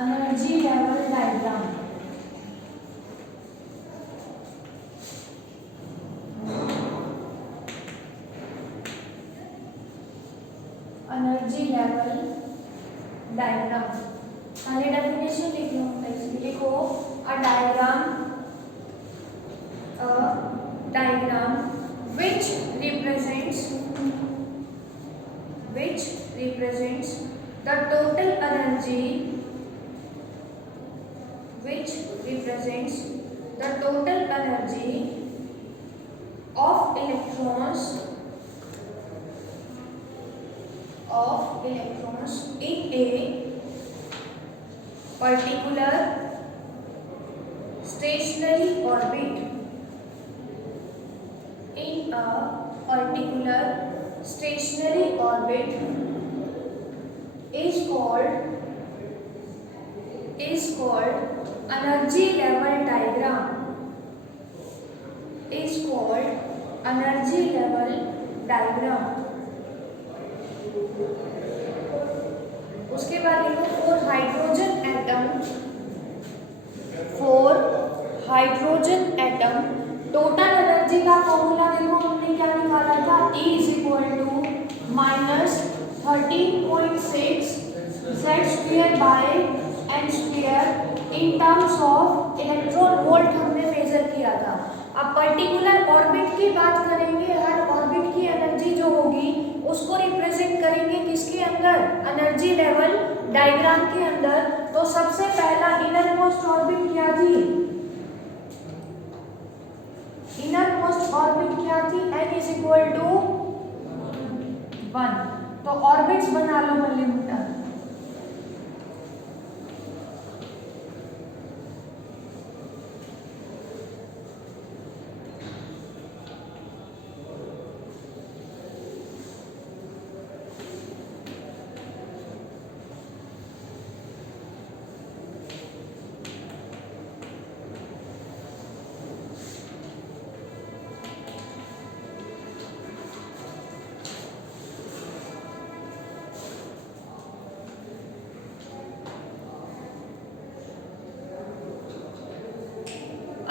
Energy level diagram. Energy level diagram खाली definition लिख लो, लिखो a diagram which represents the total energy of electrons in a particular stationary orbit is called energy level diagram. उसके बाद लिखो for hydrogen atom total energy का formula देखो हमने क्या निकाला था, E = -13.6 Z² in terms of electron volt हमने मेजर किया था। अब पर्टिकुलर ऑर्बिट की बात करेंगे, हर ऑर्बिट की एनर्जी जो होगी उसको रिप्रेजेंट करेंगे किसके अंदर, एनर्जी लेवल डायग्राम के अंदर। तो सबसे पहला इनर मोस्ट ऑर्बिट क्या थी, n = 1। तो ऑर्बिट्स बना लो मल्ली मुट्टा।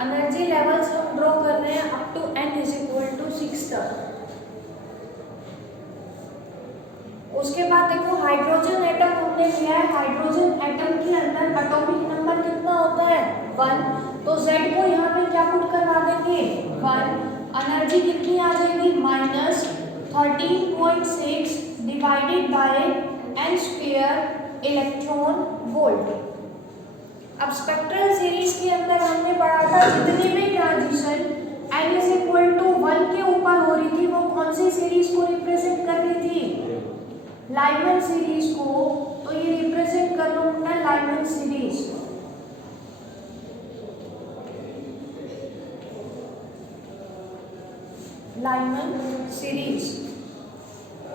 एनर्जी लेवल्स हम ड्रॉ कर रहे हैं अप टू n = 6 तक। उसके बाद देखो हाइड्रोजन एटम हमने लिया है, हाइड्रोजन एटम के अंदर एटॉमिक नंबर कितना होता है, 1। तो Z को यहाँ पे क्या पुट करवा देंगे, 1। एनर्जी कितनी आ जाएगी, -13.6 divided bye n² electron volt. अब स्पेक्ट्रल सीरीज के अंदर हमने पढ़ा था जितने भी ट्रांजिशन n = 1 के ऊपर हो रही थी वो कौन सी सीरीज को रिप्रेजेंट कर रही थी, लाइमन सीरीज को। तो ये रिप्रेजेंट कर लो ना लाइमन सीरीज।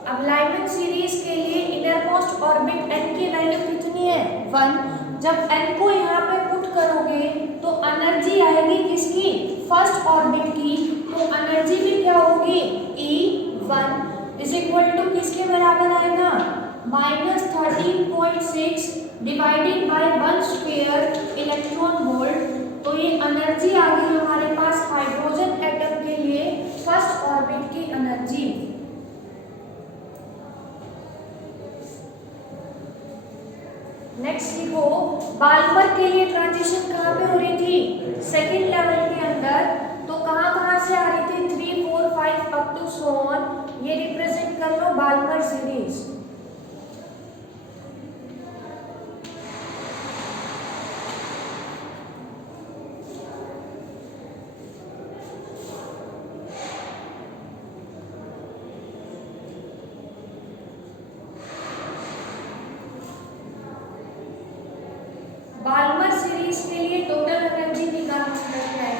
अब लाइमन सीरीज के लिए इनर मोस्ट ऑर्बिट n की वैल्यू कितनी है, 1। जब n को यहाँ पे पुट करोगे तो एनर्जी आएगी किसकी, फर्स्ट ऑर्बिट की। तो एनर्जी भी क्या होगी, E1 = किसके बराबर आएगा, -13.6 डिवाइडेड बाय 1² इलेक्ट्रॉन वोल्ट। तो ये एनर्जी आ गई हमारे पास हाइड्रोजन एटम के लिए फर्स्ट ऑर्बिट की एनर्जी। नेक्स्ट लिखो बाल्मर के लिए ट्रांजिशन कहाँ पे हो रही थी, सेकंड लेवल के अंदर। तो कहाँ से आ रही थी, 3, 4, 5 अप टू सो ऑन। ये रिप्रेजेंट कर लो बाल्मर सीरीज। बाल्मर सीरीज के लिए टोटल एनर्जी निकालना है,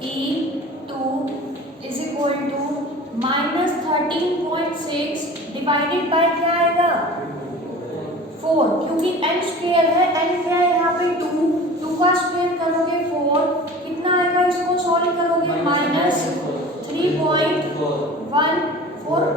E2 = -13.6 डिवाइडेड बाय क्या आएगा, 4, क्योंकि n² है, n क्या है यहाँ पे 2 का स्क्वायर करोगे 4, कितना आएगा, इसको सॉल्व करोगे -3.14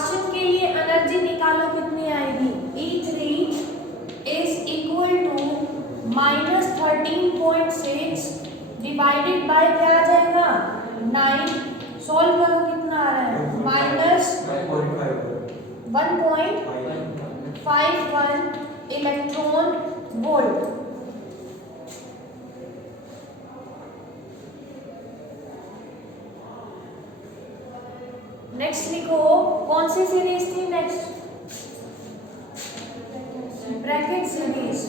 क्वेश्चन के लिए एनर्जी निकालो कितनी आएगी। E3 is equal to minus 13.6 divided by क्या आ जाएगा 9। सॉल्व करो कितना आ रहा है माइनस 1.51 इलेक्ट्रॉन वोल्ट। नेक्स्ट लिखो कौन सी सीरीज थी next bracket series.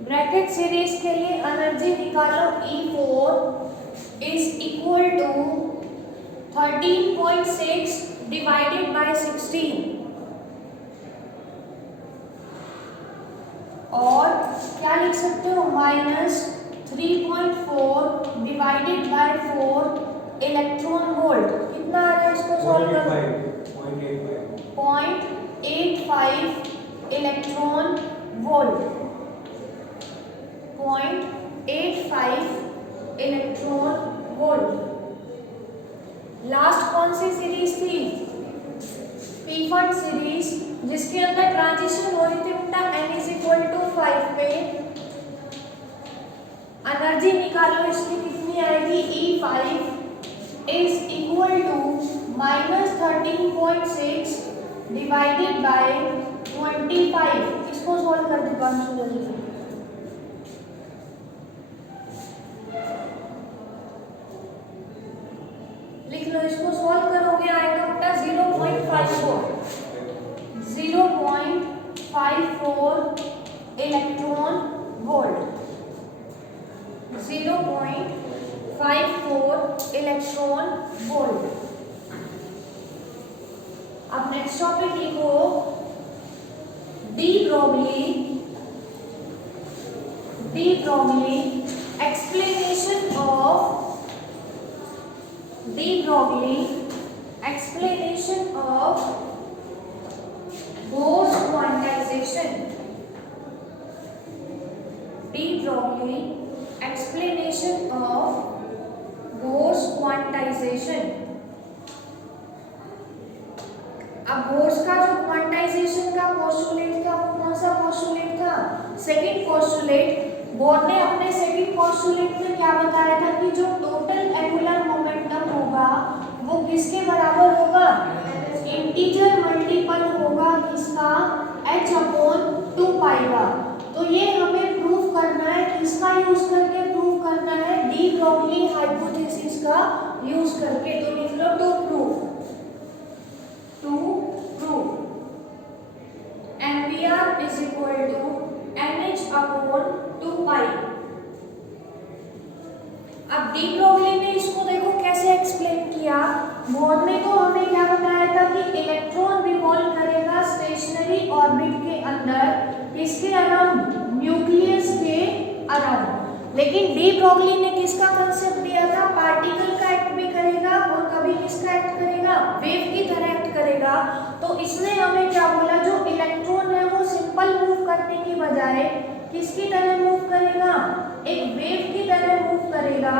Bracket series के लिए एनर्जी निकालो E4 is equal to 13.6 divided by 16 और क्या लिख सकते हो minus 3.4 divided by 4 electron volt. कितना आ रहा है इसको सॉल्व करो 0.85 electron volt 0.85 electron volt. Last कौन सी सीरीज थी पीफर्ट सीरीज जिसके अंदर ट्रांजिशन हो रही थी बेटा n इज इक्वल टू 5 पे। एनर्जी निकालो इसकी कितनी आएगी E5 is equal to minus 13.6 divided by 25। इसको सॉल्व कर दे 500 जल्दी। लिख लो इसको सॉल्व करोगे आएगा बेटा 0.54 इलेक्ट्रॉन वोल्ट 0.54 इलेक्ट्रॉन वोल्ट। अब नेक्स्ट टॉपिक लिखो de Broglie explanation of Bose quantization। de Broglie explanation of Bose quantization। अब बोर्स का जो क्वांटाइजेशन का पोस्टुलेट था वो कौन सा पोस्टुलेट था सेकंड पोस्टुलेट। बोर ने अपने सेकंड पोस्टुलेट में क्या बताया था कि जो टोटल एंगुलर मोमेंटम होगा वो किसके बराबर होगा इंटीजर मल्टीपल होगा किसका h/2 पाई का। तो ये हमें प्रूव करना है किसका यूज करके प्रूव करना है डी ब्रोगली हाइपोथेसिस का यूज करके। तो लिख लो to prove MBR is equal to NH/2 पाई। अब डी ब्रोगली ने इसको देखो कैसे एक्सप्लेन किया। बोर ने तो हमें क्या बताया था कि इलेक्ट्रॉन रिवॉल्व करेगा स्टेशनरी ऑर्बिट के अंदर किसके अराउंड न्यूक्लियस के अराउंड। लेकिन डी ब्रोगली ने किसका कंसेप्ट दिया था पार्टिकल का एक्ट भी करेगा और कभी किसका एक्ट करेगा वेव की तरह एक्ट करेगा। तो इसने हमें क्या बोला जो इलेक्ट्रॉन है वो सिंपल मूव करने की बजाय किसकी तरह मूव करेगा एक वेव की तरह मूव करेगा।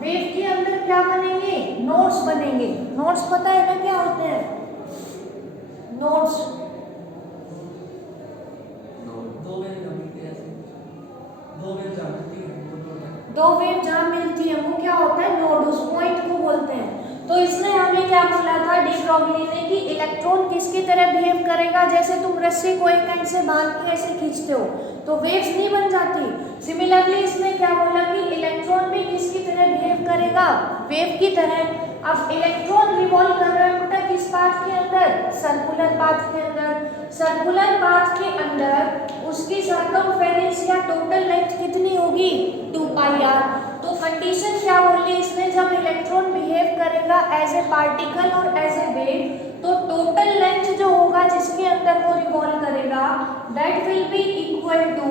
वेव के अंदर क्या बनेंगे नोड्स बनेंगे। नोड्स पता है ना क्या होते हैं नोड्स दो वेव जहाँ मिलती है वो क्या होता है नोड उस पॉइंट को बोलते हैं। तो इसने हमें क्या बोला था डी ब्रोगली ने कि इलेक्ट्रॉन किसकी तरह बिहेव करेगा जैसे तुम रस्सी को एक एंड से बांध के ऐसे खींचते हो तो वेव्स नहीं बन जाती। सिमिलरली इसने क्या बोला कि इलेक्ट्रॉन भी किसकी तरह बिहेव करेगा वेव की तरह। अब इलेक्ट्रॉन रिवॉल्व कर रहा है बेटा किस पाथ के अंदर सर्कुलर पाथ के अंदर। सर्कुलर पाथ के अंदर उसकी सर्कमफेरेंस या टोटल लेंथ कितनी होगी 2πr। तो कंडीशन क्या बोली इसने जब इलेक्ट्रॉन बिहेव करेगा एज ए पार्टिकल और एज ए वेव तो टोटल लेंथ जो होगा जिसके अंदर वो रिवॉल्व करेगा that will be equal to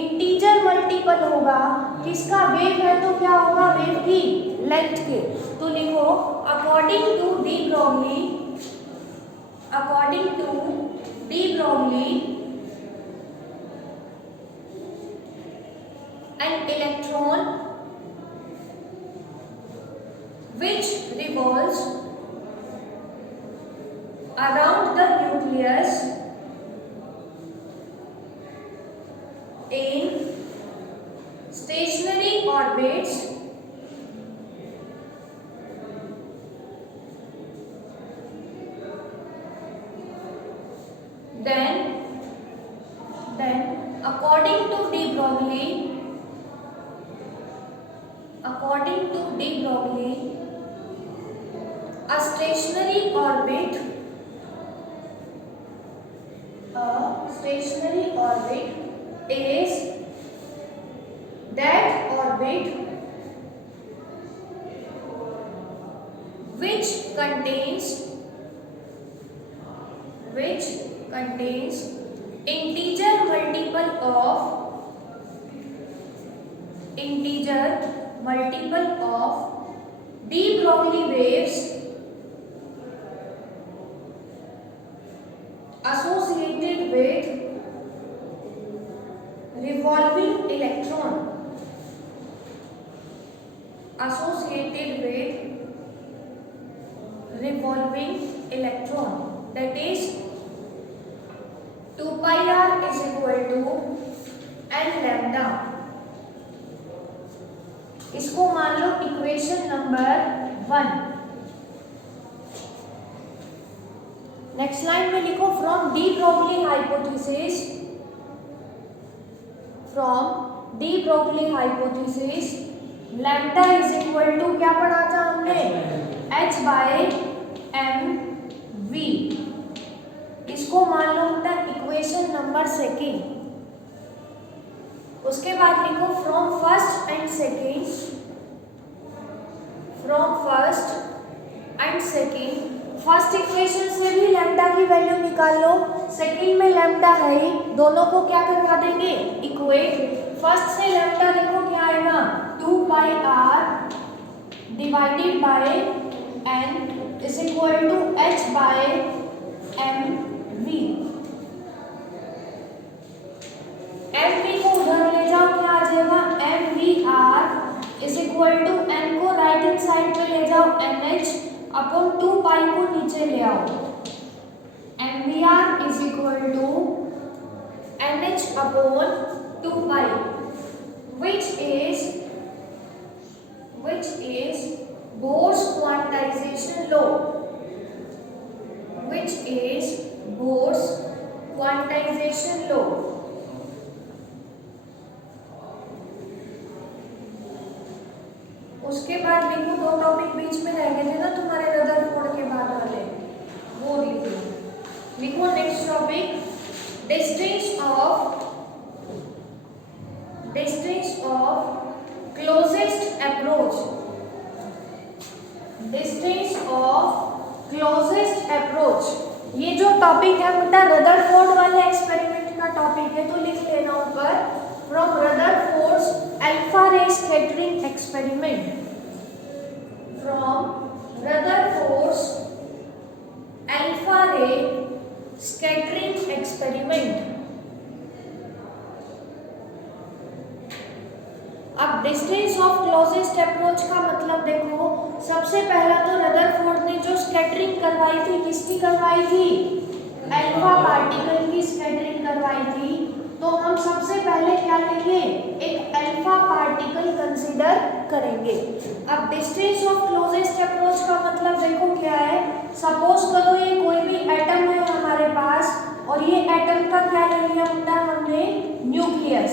integer multiple होगा किसका वेव है तो क्या होगा वेव की लेंथ के। तो लिखो according to de Broglie an electron Broglie, according to de Broglie, a stationary orbit is that orbit which contains integer multiple of de Broglie waves associated with revolving electron, that is 2 pi r is equal to n lambda. इसको मान लो equation number 1. Next line में लिखो from de Broglie hypothesis lambda is equal to क्या पढ़ा था हमने h/mv. इसको मान लो बेटा इक्वेशन नंबर 2. उसके बाद लिखो from first and second. First equation से भी लैम्डा की वैल्यू निकाल लो, सेकेंड में लैम्डा है ही, दोनों को क्या करवा देंगे इक्वेट. फर्स्ट से लैम्डा देखो क्या आएगा 2 pi r divided by n is equal to h/mv. mv को उधर ले जाओ, क्या आ जाएगा mvr is equal to n को राइट हैंड साइड पे ले जाओ nh अपॉन 2 पाई को नीचे ले आओ. mvr is equal to nh upon 2 pi which is Bohr's quantization law. उसके बाद लिखो, 2 टॉपिक बीच में रह गए थे ना तुम्हारे रदरफोर्ड के बाद वाले, वो लिखो next topic distance of closest approach. ये जो टॉपिक है बेटा रदरफोर्ड वाले एक्सपेरिमेंट का टॉपिक है, तो लिख लेना ऊपर फ्रॉम रदरफोर्ड्स अल्फा रे scattering experiment. From Rutherford's alpha ray scattering experiment. अब डिस्टेंस ऑफ क्लोजेस्ट अप्रोच का मतलब देखो, सबसे पहला तो रदरफोर्ड ने जो स्कैटरिंग करवाई थी, किसकी करवाई थी अल्फा पार्टिकल की स्कैटरिंग करवाई थी. तो हम सबसे पहले क्या लेंगे एक अल्फा पार्टिकल कंसीडर करेंगे. अब डिस्टेंस ऑफ क्लोजेस्ट अप्रोच का मतलब देखो क्या है, सपोज करो ये कोई भी एटम है हमारे पास और ये एटम का क्या ले लिया बेटा हमने न्यूक्लियस.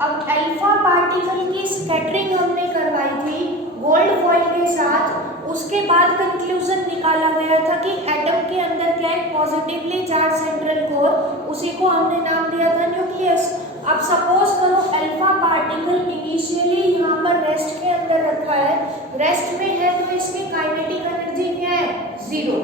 अब अल्फा पार्टिकल की स्कैटरिंग हमने करवाई थी गोल्ड फॉइल के साथ. उसके बाद कंक्लूजन निकाला गया था कि एटम के अंदर क्या है पॉजिटिवली चार्ज सेंट्रल कोर, उसी को हमने नाम दिया था न्यूक्लियस. अब सपोज करो अल्फा पार्टिकल इनिशियली यहाँ पर रेस्ट के अंदर रखा है, रेस्ट में है तो इसकी काइनेटिक एनर्जी क्या है 0.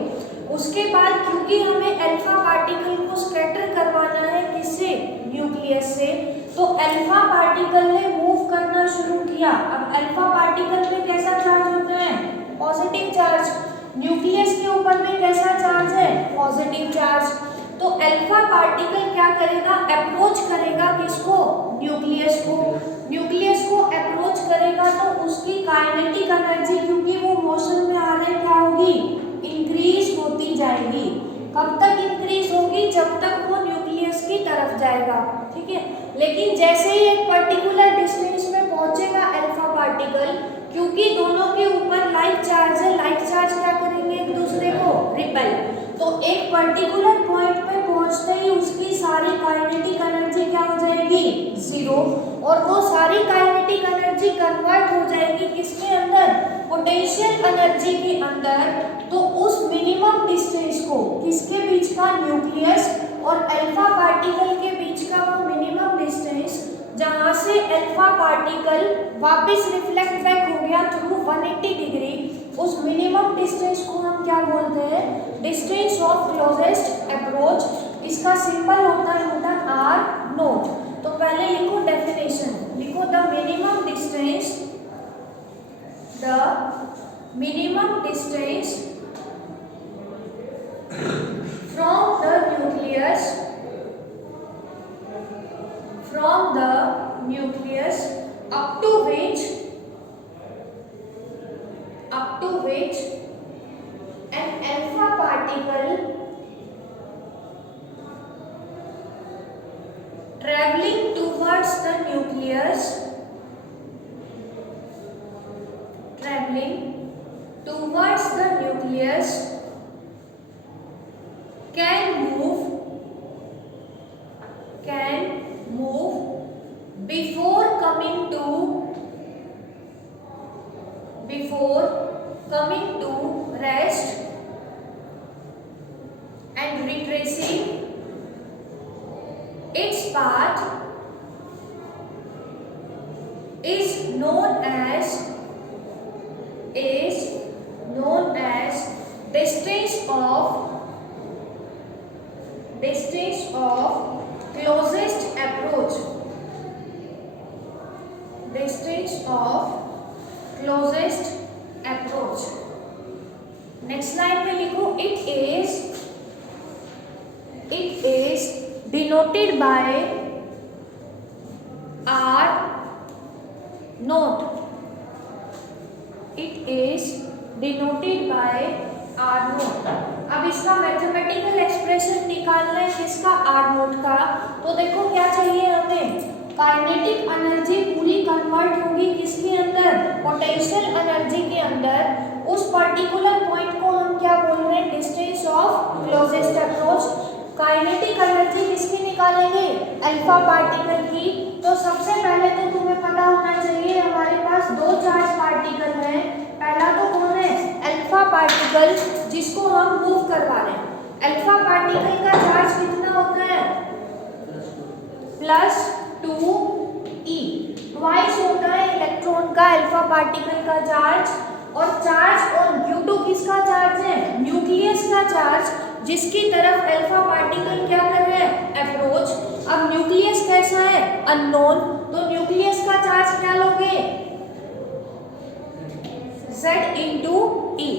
उसके बाद क्योंकि हमें अल्फा पार्टिकल को स्कैटर करवाना है किससे न्यूक्लियस से, तो अल्फा पार्टिकल ने मूव करना शुरू किया. अब अल्फा पार्टिकल में कैसा चार्ज होता है पॉजिटिव चार्ज, न्यूक्लियस के ऊपर में कैसा चार्ज है पॉजिटिव चार्ज. तो अल्फा पार्टिकल क्या करेगा अप्रोच करेगा किसको न्यूक्लियस को अप्रोच करेगा तो उसकी काइनेटिक एनर्जी क्योंकि वो मोशन में आ रहे क्या होगी इंक्रीज होती जाएगी. कब तक इंक्रीज होगी जब तक वो न्यूक्लियस की तरफ जाएगा. ठीक है, लेकिन जैसे ही एक पर्टिकुलर डिस्टेंस में पहुंचेगा अल्फा पार्टिकल, क्योंकि दोनों के ऊपर लाइक चार्ज है, लाइक चार्ज क्या करेंगे एक दूसरे को रिपेल. तो एक पर्टिकुलर पॉइंट पे पहुंचते ही उसकी सारी काइनेटिक एनर्जी क्या हो जाएगी 0. और वो सारी काइनेटिक एनर्जी कन्वर्ट हो जाएगी किसके अंदर, पोटेंशियल एनर्जी के अंदर। तो उस मिनिमम डिस्टेंस को किसके बीच का, न्यूक्लियस और अल्फा पार्टिकल के बीच का वो मिनिमम डिस्टेंस जहां से अल्फा पार्टिकल वापस रिफ्लेक्ट बैक हो गया थ्रू 180 डिग्री, उस मिनिमम डिस्टेंस को हम क्या बोलते हैं, डिस्टेंस ऑफ क्लोजेस्ट अप्रोच। इसका सिंबल होता है आर नोट। तो पहले लिखो डेफिनेशन, लिखो the minimum distance from the nucleus up to which an alpha particle traveling towards the nucleus can move before coming to rest and retracing its path is known as distance of closest approach. Next line में लिखो it is denoted by R naught. It is denoted by R naught. अब इसका mathematical expression निकालना है किसका, R naught का। तो देखो क्या चाहिए हमें, काइनेटिक एनर्जी पूरी कन्वर्ट होगी किसके अंदर, पोटेंशियल एनर्जी के अंदर। उस पर्टिकुलर पॉइंट को हम क्या बोल रहे हैं, distance of closest approach. Kinetic energy किसकी निकालेंगे, अल्फा पार्टिकल की। तो सबसे पहले तो तुम्हें पता होना चाहिए हमारे पास दो चार्ज पार्टिकल हैं। पहला तो कौन है, अल्फा पार्टिकल, जिसको हम मूव करवा रहे हैं। अल्फा पार्टिकल का चार्ज कितना होता है, +2e, ट्वाइस होता है इलेक्ट्रॉन का अल्फा पार्टिकल का चार्ज। और चार्ज ऑन Q2 किसका चार्ज है, न्यूक्लियस का चार्ज, जिसकी तरफ अल्फा पार्टिकल क्या कर रहे हैं, अप्रोच। अब न्यूक्लियस कैसा है, अननोन, तो न्यूक्लियस का चार्ज क्या लोगे, Z/E।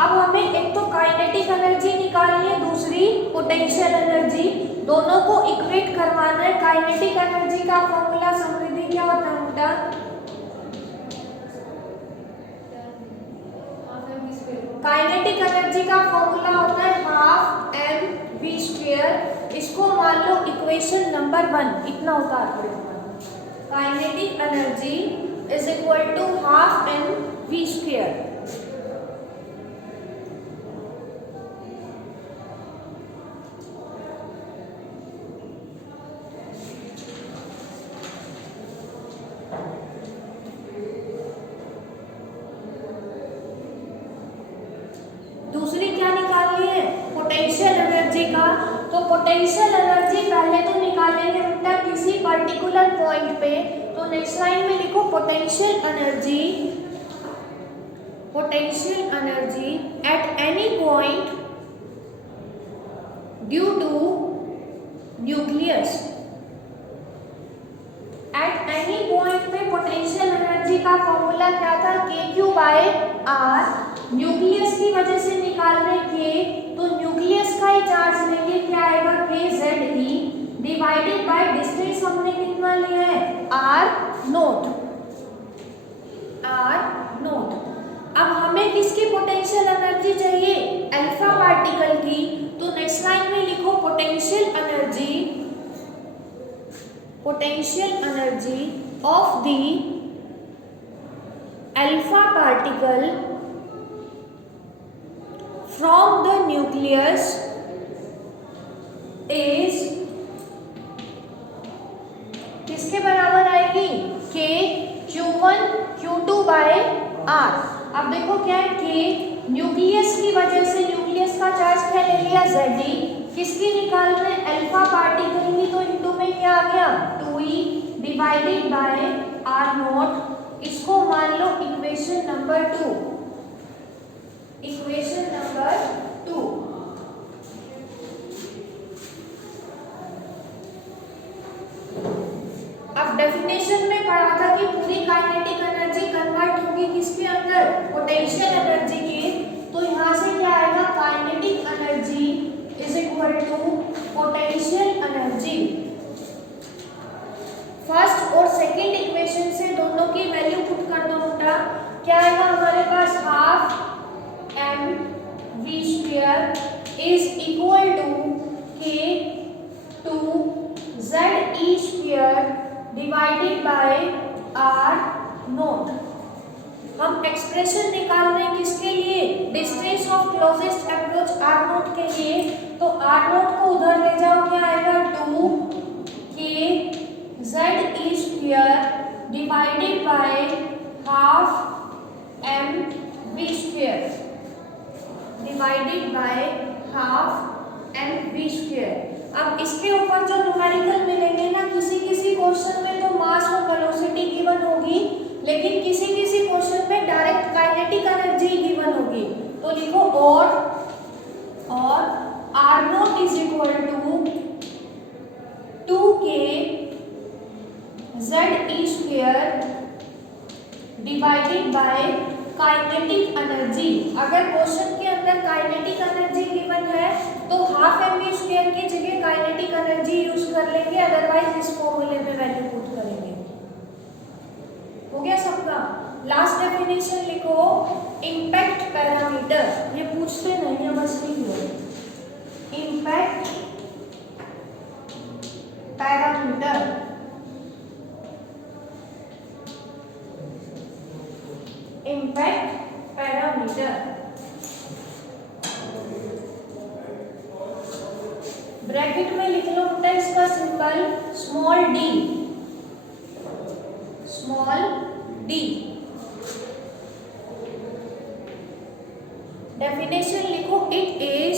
अब हमें एक तो काइनेटिक एनर्जी निकालनी है, दूसरी पोटेंशियल एनर्जी, दोनों को इक्वेट करवाना है। काइनेटिक एनर्जी का फॉर्मूला समृद्धि क्या होता है बेटा, काइनेटिक एनर्जी का फॉर्मूला होता है 12mv²। इसको मान लो इक्वेशन नंबर 1, इतना उतार पड़ेगा। Kinetic energy is equal to 12mv²। दूसरी क्या निकालनी है, पोटेंशियल एनर्जी का। तो पोटेंशियल एनर्जी पहले तो निकालेंगे बेटा किसी पर्टिकुलर पॉइंट पे। तो नेक्स्ट लाइन में लिखो potential energy at any point due to nucleus. At any point पे पोटेंशियल एनर्जी का फॉर्मूला क्या था, KQ/R। न्यूक्लियस की वजह से निकाल रहे K, तो न्यूक्लियस का ही चार्ज लेंगे, क्या आएगा, KZE डिवाइडेड बाय डिस्टेंस हमने कितना लिया है, R नोट। अब हमें किसकी पोटेंशियल एनर्जी चाहिए, अल्फा पार्टिकल की। तो नेक्स्ट लाइन में लिखो potential energy of the alpha particle from the nucleus is किसके बराबर आएगी, बाय आर। अब देखो क्या है के न्यूक्लियस की वजह से न्यूक्लियस का चार्ज क्या ले लिया Ze, किसकी निकाल में अल्फा पार्टिकल की, तो इनटू में क्या आ गया 2e divided by are naught. इसको मान लो इक्वेशन नंबर 2, इक्वेशन नंबर 2। अब डेफिनेशन में पढ़ा था कि पूरी काइनेटिक एनर्जी कन्वर्ट होगी किसके अंदर, पोटेंशियल एनर्जी के। तो यहां से क्या आएगा, kinetic energy is equal to potential energy. First और सेकंड इक्वेशन से दोनों की वैल्यू पुट कर दो बेटा, क्या आएगा हमारे पास half M we square is equal to k two z E square divided by r naught. हम एक्सप्रेशन निकाल रहे हैं किसके लिए, distance of closest approach r naught के लिए। तो आर नोट को उधर ले जाओ, क्या आएगा 2 K Z E square divided by half M we square divided by half M we square. अब इसके ऊपर जो न्यूमेरिकल मिलेंगे ना, किसी किसी क्वेश्चन में तो मास और वेलोसिटी गिवन होगी, लेकिन किसी किसी क्वेश्चन में डायरेक्ट काइनेटिक एनर्जी गिवन होगी। तो लिखो और R naught is equal to 2k Z E square divided by kinetic energy. अगर क्वेश्चन के अंदर काइनेटिक एनर्जी गिवन है तो हाफ एम वी स्क्वायर की जगह काइनेटिक एनर्जी यूज कर लेंगे, अदरवाइज इस फॉर्मूले में वैल्यू पुट करेंगे। हो गया सबका। लास्ट डेफिनेशन लिखो, इम्पैक्ट पैरामीटर। ये पूछते नहीं है, बस लिख लो impact parameter. Impact parameter bracket में लिख लो बेटा इसका symbol small d, small d. Definition लिखो, it is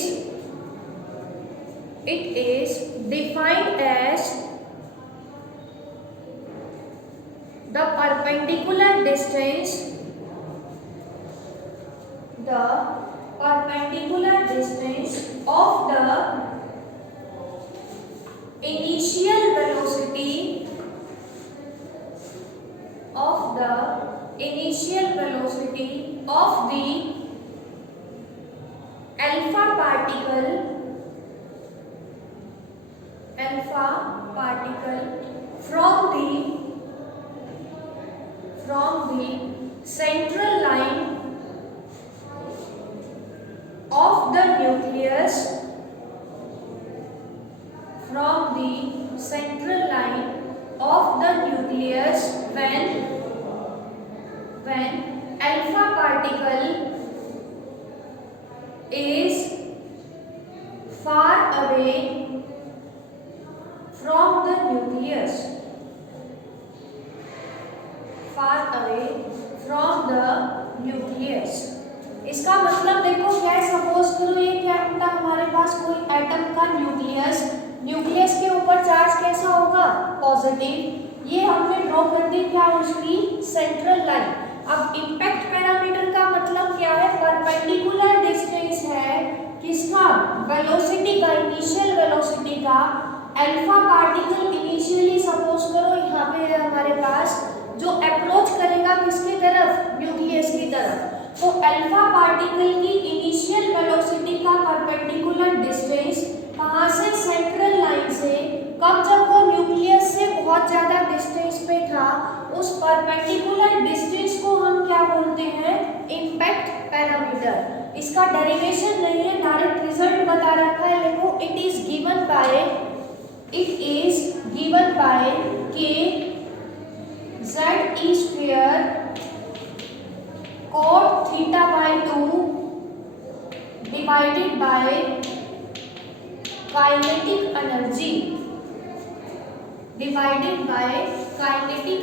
defined as the perpendicular distance of the initial velocity of the alpha particle from the central line of the nucleus, from the central line of the nucleus when alpha particle is far away from the nucleus, far away from the nucleus। इसका मतलब देखो क्या है, suppose करो ये क्या बेटा हमारे पास कोई एटम का न्यूक्लियस के ऊपर चार्ज कैसा होगा, पॉजिटिव। ये हमने ड्रॉ कर दी क्या, उसकी सेंट्रल लाइन। अब इम्पैक्ट पैरामीटर का मतलब क्या है, परपेंडिकुलर डिस्टेंस है किसका, वेलोसिटी का, इनिशियल वेलोसिटी का। अल्फा पार्टिकल इनिशियली सपोज करो यहाँ पे है हमारे पास, जो अप्रोच करेगा किसकी तरफ, न्यूक्लियस की तरफ। तो अल्फा पार्टिकल की इनिशियल वेलोसिटी का परपेंडिकुलर डिस्टेंस कहाँ से, सेंट्रल लाइन से। कब, जब वो न्यूक्लियस से बहुत ज्यादा डिस्टेंस पे था, उस परपेंडिकुलर डिस्टेंस को हम क्या बोलते हैं, इम्पैक्ट पैरामीटर। इसका डेरिवेशन नहीं है, डायरेक्ट रिजल्ट बता रखा है। देखो इट इज गिवन बाय के Z E square cot theta by 2 divided by kinetic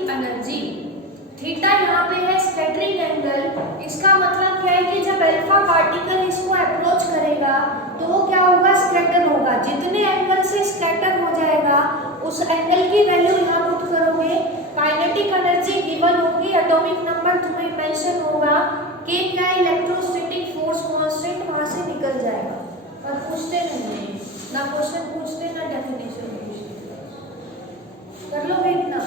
energy theta यहाँ पे है स्कैटरिंग एंगल। इसका मतलब क्या है कि जब अल्फा पार्टिकल इसको अप्रोच करेगा तो वो क्या होगा, स्कैटर होगा। जितने एंगल से स्कैटर हो जाएगा उस एंगल की वैल्यू यहाँ पुट करोगे, काइनेटिक एनर्जी गिवन होगी, एटॉमिक नंबर तुम्हें मेंशन होगा, के क्या है इलेक्ट्रोस्टैटिक फोर्स कांस्टेंट, वहां से निकल जाएगा। और पूछते नहीं है, ना क्वेश्चन पूछते ना डेफिनेशन पूछते, कर लोगे इतना।